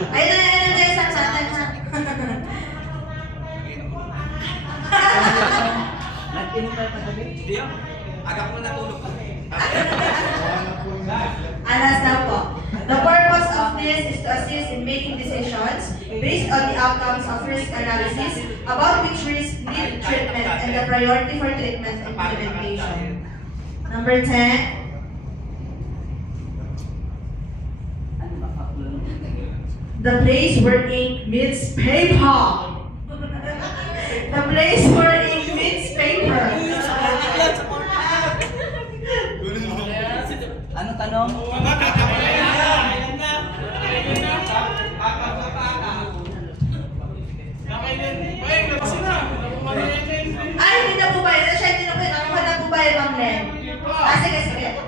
Ayun na, Jessa, sa atin ha. Nag-inom tayo kagabi? Hindi yun. Aga ko natulog pa. Alas daw po. The purpose of this is to assist in making decisions based on the outcomes of risk analysis about which risk need treatment and the priority for treatment and implementation. Number 10. The place where ink meets paper. The place where ink meets paper. Anong tanong? Ay, hindi na po ba yun? Siya, hindi na po yun. Nakuha na po ba yun, Ma'am Len? Sige.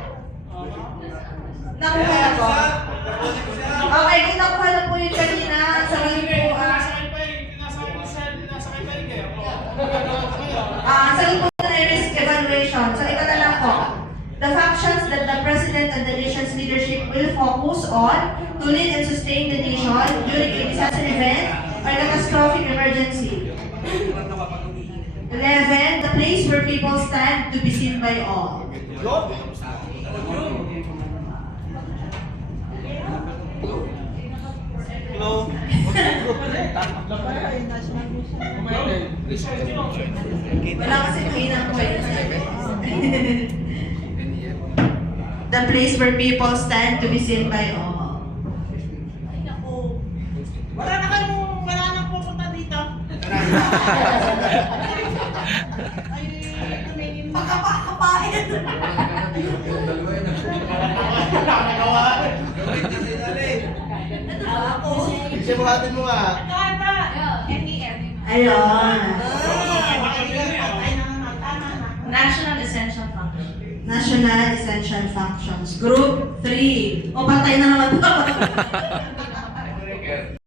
Nakuha na po. Okay, kung nakuha na po yun kanina, ang sabihin po, ang sabihin po na risk evaluation. So, ito na lang po. The functions that the President and the nation's leadership will focus on to lead and sustain the nation during a disaster event or catastrophic emergency. 11. The place where people stand to be seen by all. Wala kasi mahina ko eh. The place where people stand to be seen by all. Wala nang pupunta dito. Pagkapakapain. Kasi buhatin mo nga. Ayun. National Essential Function. National Essential Functions. Group 3. O, patay na naman to.